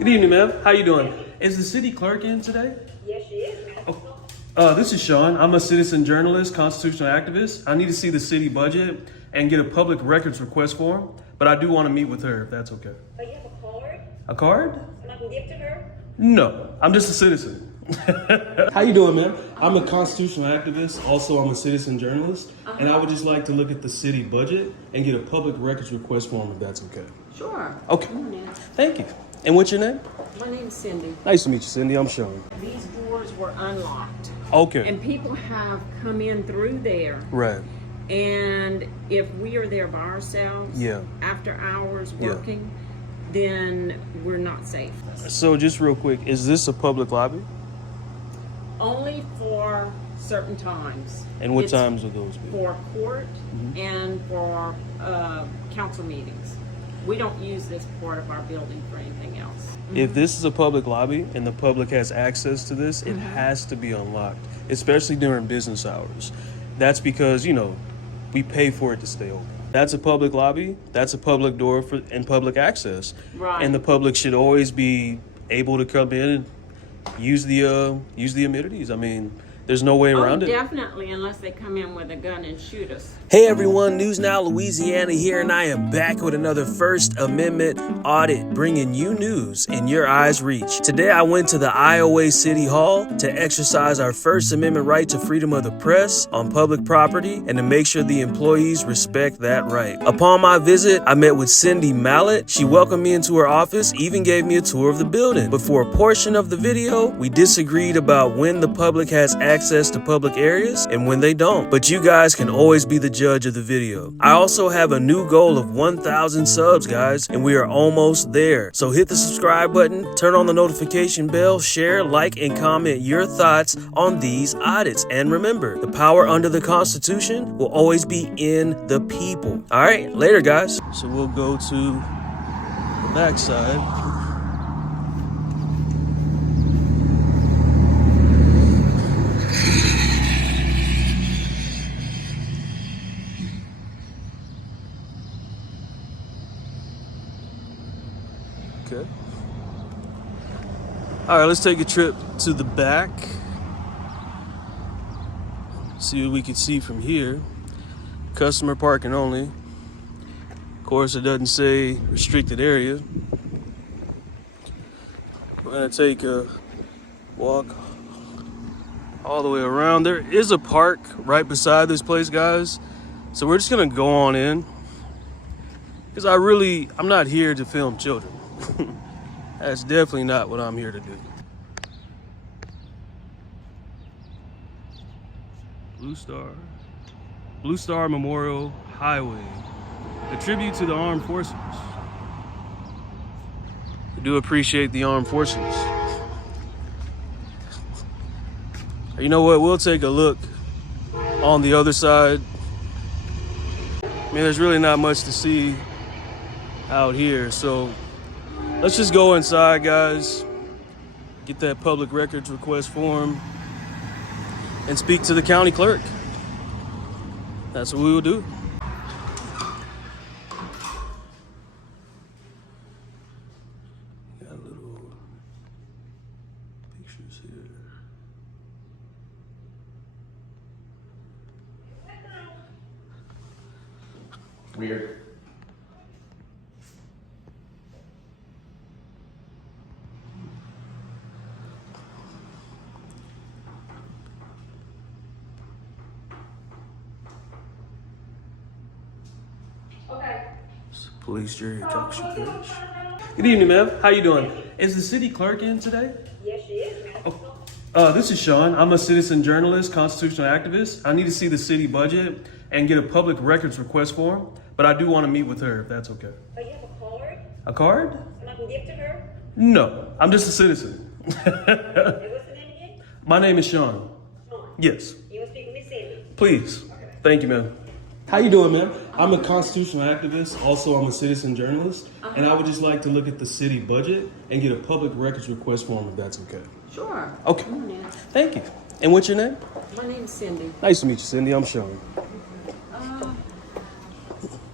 Good evening, ma'am. How you doing? Is the city clerk in today? Yes, she is, ma'am. This is Sean. I'm a citizen journalist, constitutional activist. I need to see the city budget and get a public records request form, but I do want to meet with her if that's okay. Oh, you have a card? A card? And I can give to her? No, I'm just a citizen. How you doing, ma'am? I'm a constitutional activist. Also, I'm a citizen journalist, and I would just like to look at the city budget and get a public records request form if that's okay. Sure. Okay. Come on in. Thank you. And what's your name? My name's Cindy. Nice to meet you, Cindy. I'm Sean. These doors were unlocked. Okay. And people have come in through there. Right. And if we are there by ourselves, Yeah. after hours working, then we're not safe. So just real quick, is this a public lobby? Only for certain times. And what It's times will those be? For court and for council meetings. We don't use this part of our building for anything else. If this is a public lobby and the public has access to this, it has to be unlocked, especially during business hours. That's because, we pay for it to stay open. That's a public lobby, that's a public door and public access. Right. And the public should always be able to come in and use the amenities. I mean, there's no way around it. Definitely, unless they come in with a gun and shoot us. Hey everyone, News Now Louisiana here, and I am back with another First Amendment audit, bringing you news in your eyes reach. Today I went to the Iowa City Hall to exercise our First Amendment right to freedom of the press on public property and to make sure the employees respect that right. Upon my visit, I met with Cindy Mallett. She welcomed me into her office, even gave me a tour of the building. But for a portion of the video, we disagreed about when the public has access to public areas and when they don't. But you guys can always be the judge of the video. I also have a new goal of 1,000 subs, guys, and we are almost there. So hit the subscribe button, turn on the notification bell, share, like, and comment your thoughts on these audits. And remember, the power under the Constitution will always be in the people. All right, later, guys. So we'll go to the backside. Okay. All right, let's take a trip to the back. See what we can see from here. Customer parking only. Of course, it doesn't say restricted area. We're gonna take a walk all the way around. There is a park right beside this place, guys. So we're just gonna go on in. Because I'm not here to film children. That's definitely not what I'm here to do. Blue Star Memorial Highway. A tribute to the armed forces. I do appreciate the armed forces. You know what? We'll take a look on the other side. I mean, there's really not much to see out here, so let's just go inside, guys, get that public records request form, and speak to the county clerk. That's what we will do. Got little pictures here. Weird. Okay. Police jury talk should finish. Good evening, ma'am. How you doing? Is the city clerk in today? Yes, she is, ma'am. This is Sean. I'm a citizen journalist, constitutional activist. I need to see the city budget and get a public records request form, but I do want to meet with her if that's okay. Oh, you have a card? A card? And I can give to her? No, I'm just a citizen. And what's the name again? My name is Sean. Sean. Yes. You want to speak with Miss Cindy? Please. Thank you, ma'am. How you doing, ma'am? I'm a constitutional activist. Also, I'm a citizen journalist. And I would just like to look at the city budget and get a public records request form if that's okay. Sure. Okay. Come on in. Thank you. And what's your name? My name's Cindy. Nice to meet you, Cindy. I'm Sean.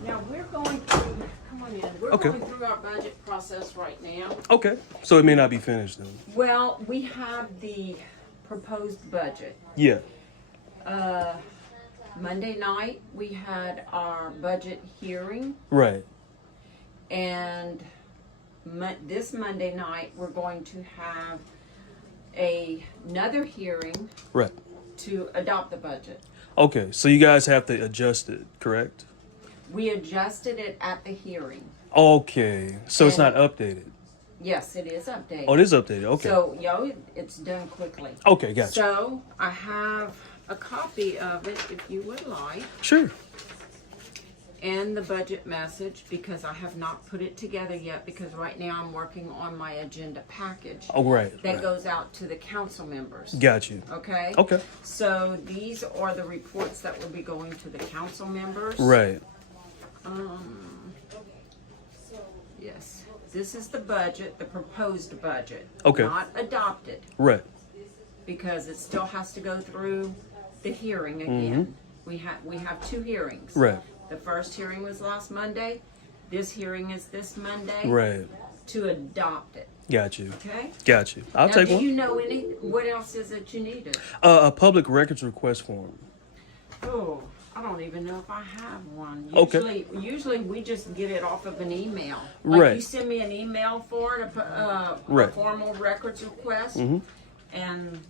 Now we're going to, come on in. We're Okay. going through our budget process right now. Okay. So it may not be finished then. Well, we have the proposed budget. Yeah. Monday night, we had our budget hearing, Right. and this Monday night, we're going to have another hearing Right. to adopt the budget. Okay. So you guys have to adjust it, correct? We adjusted it at the hearing. Okay. So it's not And- updated. Yes, it is updated. Oh, it is updated. Okay. So, it's done quickly. Okay, gotcha. So, I have a copy of it if you would like, Sure. and the budget message, because I have not put it together yet, because right now I'm working on my agenda package Oh, right. that right. goes out to the council members. Got you. Okay? Okay. So, these are the reports that will be going to the council members. Right. Yes. This is the budget, the proposed budget. Okay. Not adopted, Right. because it still has to go through the hearing again. We have two hearings. Mm-hmm. Right. The first hearing was last Monday. This hearing is this Monday. Right. To adopt it. Got you. Okay. Got you. I'll Now, take do one. you know what else is it you needed? A public records request form. Oh, I don't even know if I have one. Okay. Usually we just get it off of an email. Like Right. you send me an email for it, a Right. formal records request, and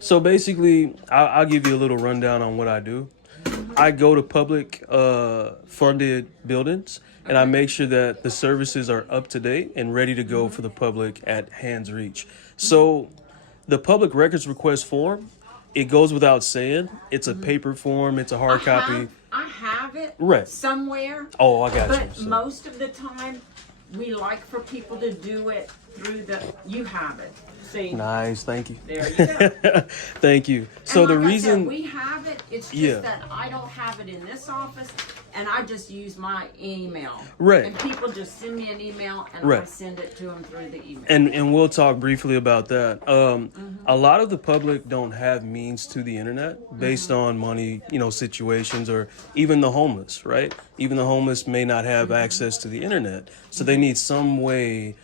So basically, I'll give you a little rundown on what I do. I go to public funded buildings and I make sure that the services are up to date and ready to go for the public at hand's reach. So the public records request form, it goes without saying, it's a paper form, it's a hard copy. I have it Right. somewhere. Oh, I got you. But So- most of the time, we like for people to do it through you have it. See, Nice, thank you. there you go. Thank you. So And the like I said, reason, we have it, it's just Yeah. that I don't have it in this office, and I just use my email. Right. And people just send me an email, and I Right. send it to them through the email. and we'll talk briefly about that. A lot of the public don't have means to the internet based on money, situations, or even the homeless, right? Even the homeless may not have access to the internet, so they need some way,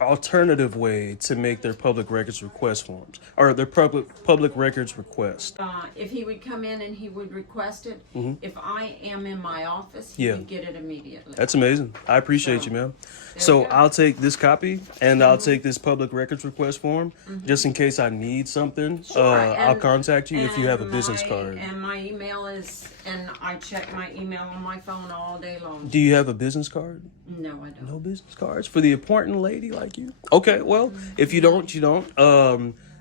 alternative way to make their public records request forms or their public records request. If he would come in and he would request it, if I am in my office, he Mm-hmm. Yeah. would get it immediately. That's amazing. I appreciate you, man. So you go. I'll take this copy and I'll take this public records request form just in case I need something. Sure, I'll and- contact you if you have a and business my- card. And my email is, and I check my email on my phone all day long. Do you have a business card? No, I don't. No business cards for the important lady like you? Okay, well, if you don't, you don't.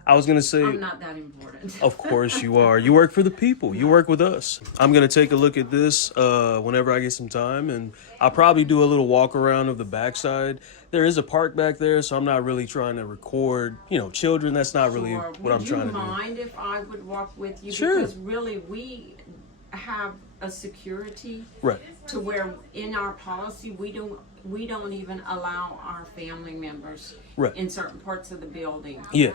I was gonna say, I'm not that important. of course you are. You work for the people. You work with us. I'm gonna take a look at this whenever I get some time, and I'll probably do a little walk around of the backside. There is a park back there, so I'm not really trying to record, children. That's not really Or what I'm trying to Would you do. mind if I would walk with you? Sure. Because really, we have a security Right. to where in our policy we don't even allow our family members Right. in certain parts of the building Yeah.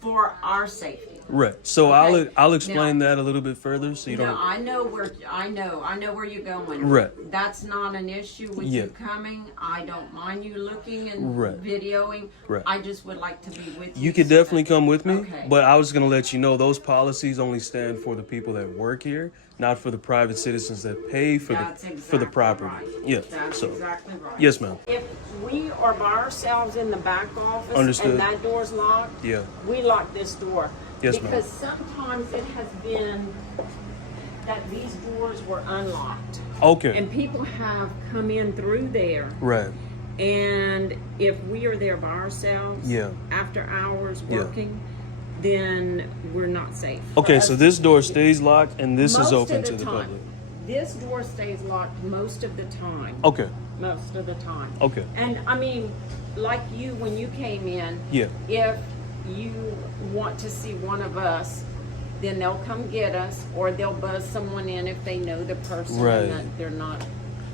for our safety. Right. So Okay. I'll explain Now- that a little bit further, so you No, don't. I know where you're going. Right. That's not an issue with Yeah. you coming. I don't mind you looking and Right. videoing. Right. I just would like to be with you. You could so definitely that- come with me, Okay. but I was going to let you know those policies only stand for the people that work here, not for the private citizens that pay for That's the for exactly the property. right. Yeah. That's So exactly right. yes, ma'am. If we are by ourselves in the back office Understood. and that door's locked, Yeah. we lock this door. Yes, ma'am. Because sometimes it has been that these doors were unlocked. Okay. And people have come in through there. Right. And if we are there by ourselves, Yeah. after hours Yeah. working, then we're not safe. Okay. For So us this to door do. stays locked, and this Most is of open to the time. public. This door stays locked most of the time. Okay. Most of the time. Okay. And I mean, like you, when you came in, Yeah. if you want to see one of us, then they'll come get us, or they'll buzz someone in if they know the person Right. and that they're not.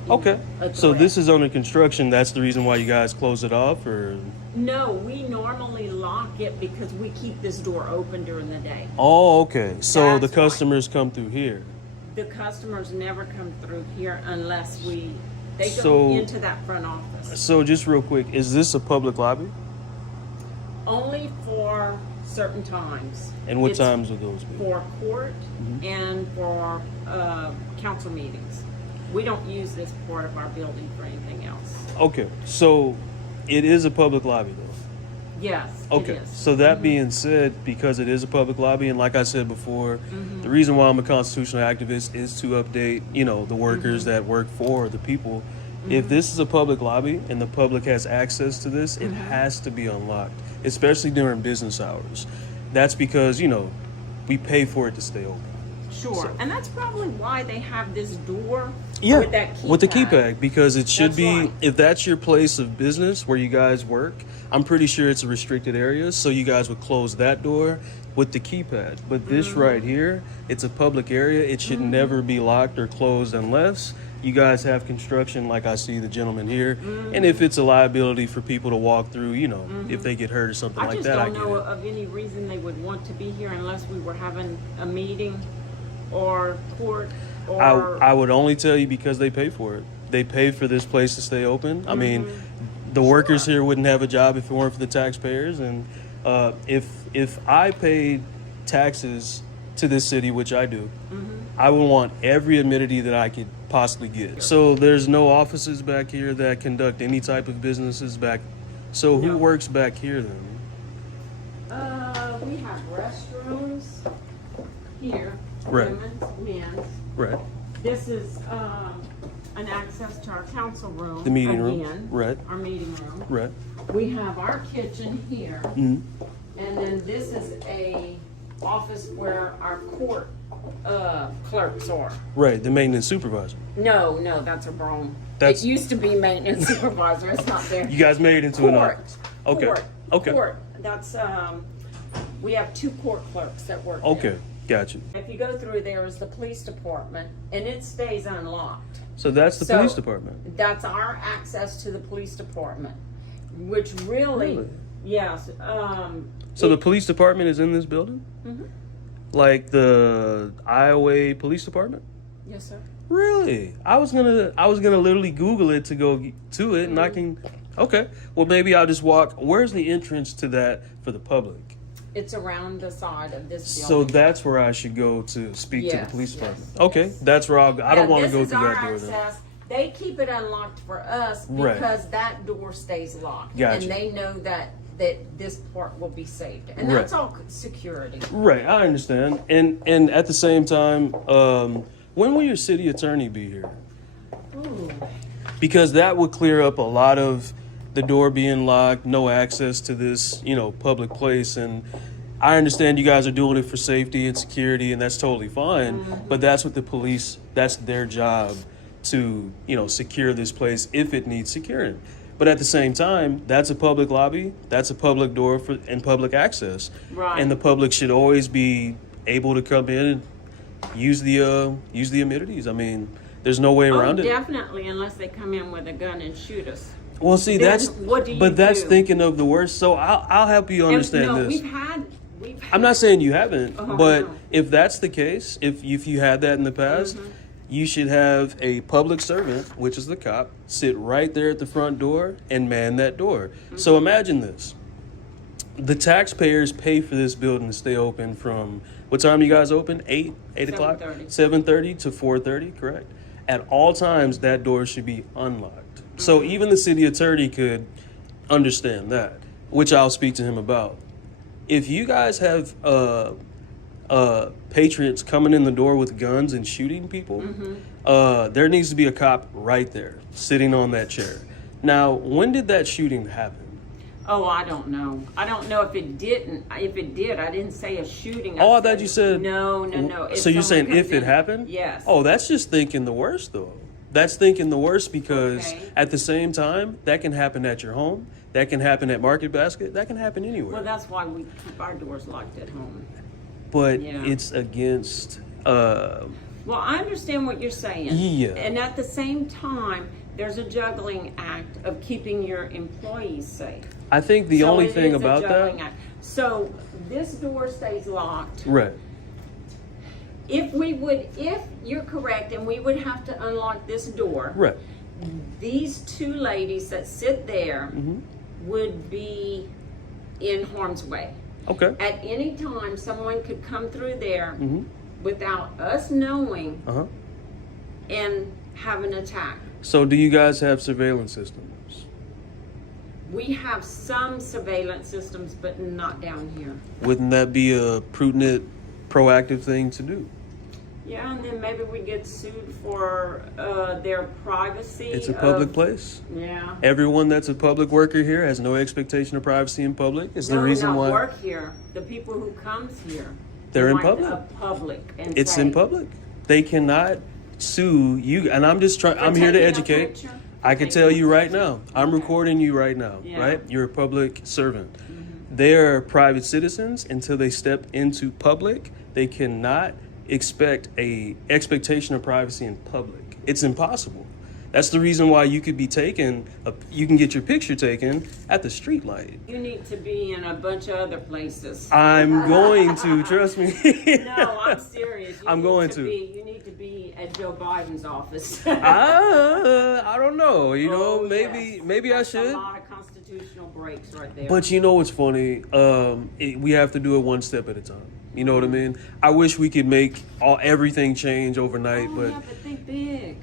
you Okay. know, a So threat. this is under construction. That's the reason why you guys close it off, or? No, we normally lock it because we keep this door open during the day. Oh, okay. So the That's why. customers come through here. The customers never come through here unless we They So- go into that front office. So just real quick, is this a public lobby? Only for certain times. And what It's times would those be? For court and for council meetings. We don't use this part of our building for anything else. Okay, so it is a public lobby though. Yes, Okay, it is. so that being said, because it is a public lobby, and like I said before, the reason why I'm a constitutional activist is to update, the workers that work for the people. If this is a public lobby and the public has access to this, it has to be unlocked, especially during business hours. That's because, we pay for it to stay open. Sure, So- and that's probably why they have this door Yeah, with that keypad. with the keypad, because it should That's be, right. if that's your place of business where you guys work, I'm pretty sure it's a restricted area, so you guys would close that door with the keypad. But this right here, it's a public area. It should never be locked or closed unless you guys have construction like I see the gentleman here. And if it's a liability for people to walk through, if they get hurt or something I like just that, I don't get know it. of any reason they would want to be here unless we were having a meeting or court or... I would only tell you because they pay for it. They pay for this place to stay open. I mean, the workers here wouldn't have a job if it weren't for the taxpayers. And if I paid taxes to this city, which I do, I would want every amenity that I could possibly get. So there's no offices back here that conduct any type of businesses back. So who No. works back here then? We have restrooms here. Right. Women's, men's. Right. This is an access to our council room. The meeting room. Again, Right. Our meeting room. Right. We have our kitchen here, Mhm. and then this is a office where our court clerks are. Right. The maintenance supervisor. No, that's a wrong. That's- It used to be maintenance supervisor. It's not there. You guys made it into an Court. office. Okay. Court. Okay. Court. That's we have 2 court clerks that work there. Okay. Gotcha. If you go through there is the police department, and it stays unlocked. So that's the So- police department. That's our access to the police department, which really? Yes. So the police department is in this building? Like the Iowa Police Department? Yes, sir. Really? I was gonna literally Google it to go to it, and I can. Okay. Well, maybe I'll just walk. Where's the entrance to that for the public? It's around the side of this So building. that's where I should go to speak to the Yes, police yes, department. yes. Okay, that's where I don't want to go This is through our that door then. access. They keep it unlocked for us Right. because that door stays locked. Gotcha. And they know that this part will be saved. And Right. that's all security. Right, I understand. And at the same time, when will your city attorney be here? Ooh. Because that would clear up a lot of the door being locked, no access to this, public place. And I understand you guys are doing it for safety and security, and that's totally fine. But that's what the police, that's their job to, secure this place if it needs securing. But at the same time, that's a public lobby, that's a public door and public access. Right. And the public should always be able to come in and use the amenities. I mean, there's no way around it. Definitely, unless they come in with a gun and shoot us. Well, see, Then that's what do you but that's do? thinking of the worst. So I'll help you understand And, no, this. we've had. I'm not saying you haven't, but no. if that's the case, if you had that in the past, you should have a public servant, which is the cop, sit right there at the front door and man that door. So imagine this. The taxpayers pay for this building to stay open from, what time you guys open? 8 o'clock? 7:30. 7:30 to 4:30, correct? At all times, that door should be unlocked. So even the city attorney could understand that, which I'll speak to him about. If you guys have patriots coming in the door with guns and shooting people, there needs to be a cop right there, sitting on that chair. Now, when did that shooting happen? Oh, I don't know. I don't know if it didn't. If it did, I didn't say a shooting. Oh, I thought you said... No. If So you're saying someone if comes it in- happened? Yes. Oh, that's just thinking the worst, though. That's thinking the worst because Okay. at the same time, that can happen at your home. That can happen at Market Basket. That can happen anywhere. Well, that's why we keep our doors locked at home. But Yeah. it's against... Well, I understand what you're saying. Yeah. And at the same time, there's a juggling act of keeping your employees safe. I think the So only it thing is a about juggling that... act. So this door stays locked. Right. If you're correct, and we would have to unlock this door. Right. these two ladies that sit there Mm-hmm. would be in harm's way. Okay. At any time, someone could come through there Mm-hmm. without us knowing Uh-huh. and have an attack. So do you guys have surveillance systems? We have some surveillance systems, but not down here. Wouldn't that be a prudent, proactive thing to do? Yeah, and then maybe we get sued for their privacy. It's a public place. Yeah. Everyone that's a public worker here has no expectation of privacy in public. It's the reason not why work here. The people who comes here. They're in like public. the public and it's say, in public. They cannot sue you. And I'm just trying. "For I'm here to taking a educate. picture?" I can Taking tell a you right picture. now. I'm recording you right now. Yeah. Right? You're a public servant. They're private citizens until they step into public. They cannot expect a expectation of privacy in public. It's impossible. That's the reason why you could be taken. You can get your picture taken at the street light. You need to be in a bunch of other places. I'm going to trust me. No, I'm serious. I'm going to. You need to be at Joe Biden's office. I don't know. You know, Oh, maybe yes. I That's should. A lot of constitutional breaks right there. But you know what's funny? We have to do it one step at a time. You know what I mean? I wish we could make everything change overnight, but yeah, but think big.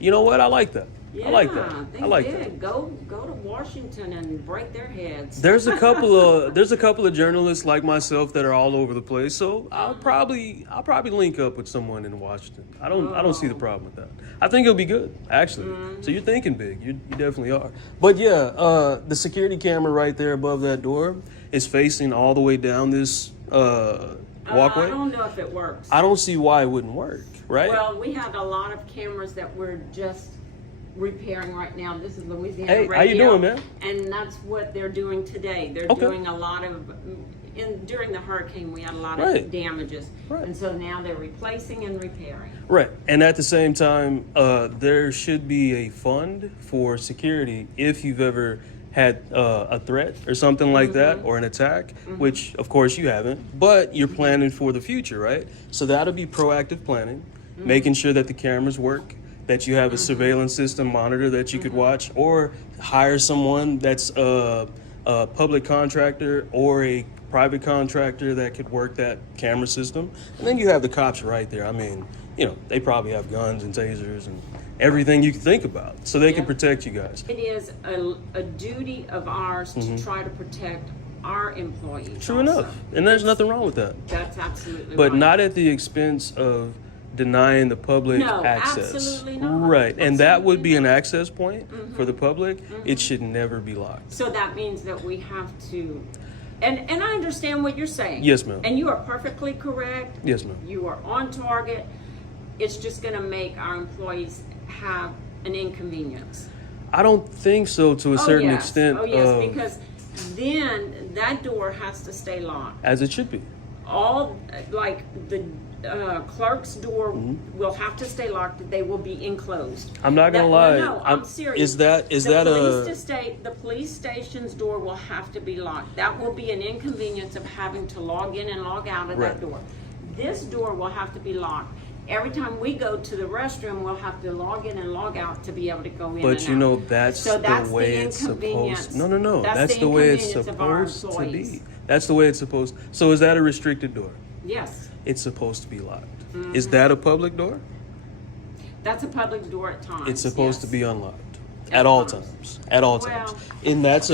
you know what? I like that. Yeah, I like that. think I like big. that. Go to Washington and break their heads. There's a couple of journalists like myself that are all over the place, so I'll probably link up with someone in Washington. I don't see the problem with that. I think it'll be good, actually. So you're thinking big. You definitely are. But yeah, the security camera right there above that door is facing all the way down this walkway. I don't know if it works. I don't see why it wouldn't work, right? Well, we have a lot of cameras that we're just repairing right now. This is Louisiana Hey, Radio. how you doing, man? And that's what they're doing today. They're Okay. doing a lot of, during the hurricane, we had a lot of Right. damages. Right. And so now they're replacing and repairing. Right. And at the same time, there should be a fund for security if you've ever had a threat or something like that, or an attack, which of course you haven't, but you're planning for the future, right? So that'll be proactive planning, making sure that the cameras work, that you have a surveillance system monitor that you could watch, or hire someone that's a public contractor or a private contractor that could work that camera system. And then you have the cops right there. I mean, you know, they probably have guns and tasers and everything you can think about, so they can protect you guys. It is a duty of ours to try to protect our employees. True also. enough. And there's nothing wrong with that. That's absolutely But right. not at the expense of denying the public No, access. absolutely not. Right. And that would be an Absolutely access point for the public. It should never be locked. So that means that we have to, and I understand what you're saying. Yes, ma'am. And you are perfectly correct. Yes, ma'am. You are on target. It's just going to make our employees have an inconvenience. I don't think so to a certain extent. Oh yes, because then that door has to stay locked. As it should be. All like the clerk's door will have to stay locked. They will be enclosed. I'm not gonna lie. No, I'm serious. Is that the police station's door will have to be locked. That will be an inconvenience of having to log in and log out of Right. that door. This door will have to be locked. Every time we go to the restroom, we'll have to log in and log out to be able to go in. But and you out. know, that's So the way it's inconvenience. supposed. No. That's the way it's inconvenience of our supposed to employees. be. That's the way it's supposed. So is that a restricted door? Yes, It's supposed to be locked. Is that a public door? that's a public door at times. It's supposed yes. to be unlocked At at all times. times. At all Well- times. And that's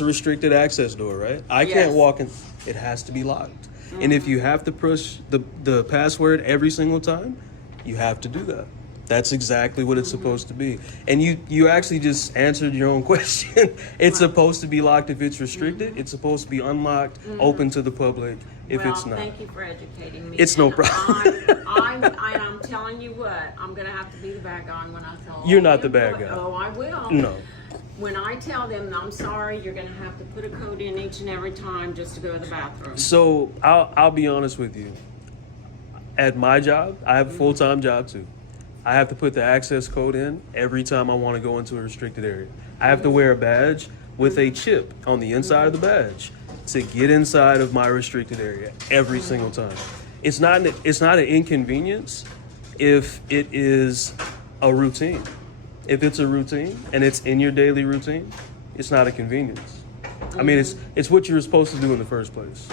a restricted access door, right? I can't Yes. walk in. It has to be locked. And if you have to push the password every single time, you have to do that. That's exactly what it's supposed to be. And you actually just answered your own question. It's supposed to be locked if it's restricted. It's supposed to be unlocked, open to the public if it's not. Thank you for educating me. It's no And problem. I'm telling you what, I'm gonna have to be the bad guy when I tell. You're all not the the bad employees- guy. Oh, I will. No. When I tell them, I'm sorry, you're gonna have to put a code in each and every time just to go to the bathroom. So I'll be honest with you. At my job, I have a full-time job too. I have to put the access code in every time I want to go into a restricted area. I have to wear a badge with a chip on the inside of the badge to get inside of my restricted area every single time. It's not an inconvenience if it is a routine. If it's a routine and it's in your daily routine, it's not a convenience. I mean, it's what you were supposed to do in the first place.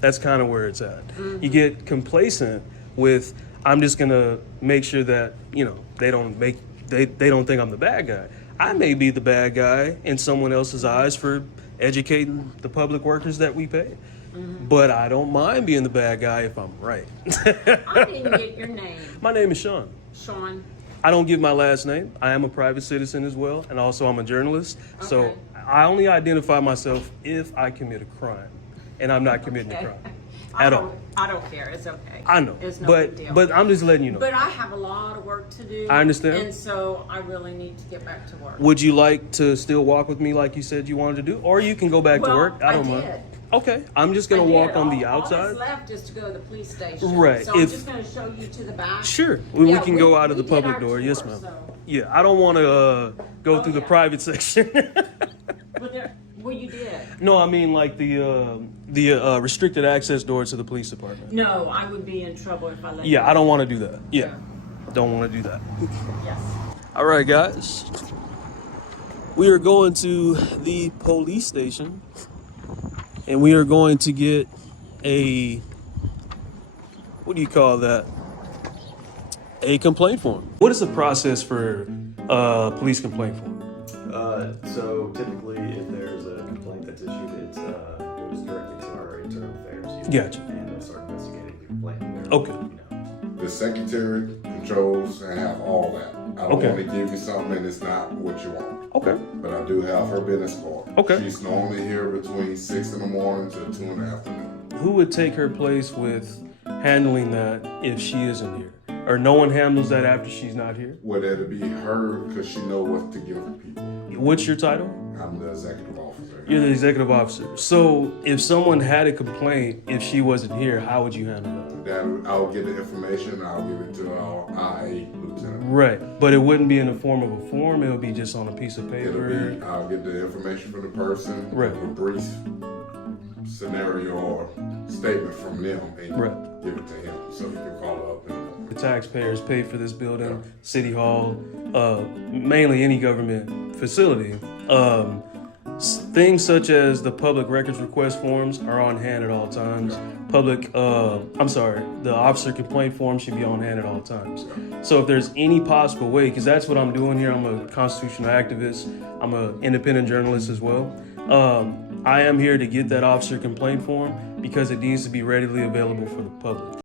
That's kind of where it's at. You get complacent with, I'm just gonna make sure that, you know, they don't think I'm the bad guy. I may be the bad guy in someone else's eyes for educating the public workers that we pay. But I don't mind being the bad guy if I'm right. I didn't get your name. My name is Sean. Sean. I don't give my last name. I am a private citizen as well, and also I'm a journalist. So Okay. I only identify myself if I commit a crime, and I'm not committing a crime I at don't, all. I don't care. It's okay. I know, It's no big deal. but I'm just letting you know. But I have a lot of work to do. I understand. And so I really need to get back to work. Would you like to still walk with me like you said you wanted to do, or you can go back to Well, work? I don't I mind. did. Okay, I'm just gonna I walk did. on the All outside. that's left is to go to the police station. Right, So I'm if- just going to show you to the back. Sure, we Yeah, can go out of we the did public our door. Yes, tour, ma'am. so- Yeah, I don't want to go Oh, through the yeah. private section. Well, you did. No, I mean like the restricted access door to the police department. No, I would be in trouble if I let you. Yeah, I don't want to do that. Yeah, don't want to do that. Yes. All right, guys. We are going to the police station, and we are going to get a, what do you call that? A complaint form. What is the process for a police complaint form? So typically, if there's a complaint that's issued, it goes directly to our internal affairs unit. Gotcha. And they'll start investigating the complaint. They're, Okay. The secretary controls and have all that. I don't Okay. want to give you something and it's not what you want. Okay. But I do have her business card. Okay. She's normally here between 6 in the morning to 2 in the afternoon. Who would take her place with handling that if she isn't here? Or no one handles that after she's not here? Well, it'll be her because she knows what to give the people. What's your title? I'm the executive officer. You're the executive officer. So if someone had a complaint, if she wasn't here, how would you handle that? That I'll get the information. I'll give it to our IA lieutenant. Right, but it wouldn't be in the form of a form. It would be just on a piece of It'll paper. be. I'll get the information from the person. Right. A brief scenario or statement from them and Right. give it to him so he can follow up. And The taxpayers pay for this building, city hall, mainly any government facility. Things such as the public records request forms are on hand at all times. The officer complaint form should be on hand at all times. So if there's any possible way, because that's what I'm doing here, I'm a constitutional activist, I'm an independent journalist as well. I am here to get that officer complaint form because it needs to be readily available for the public.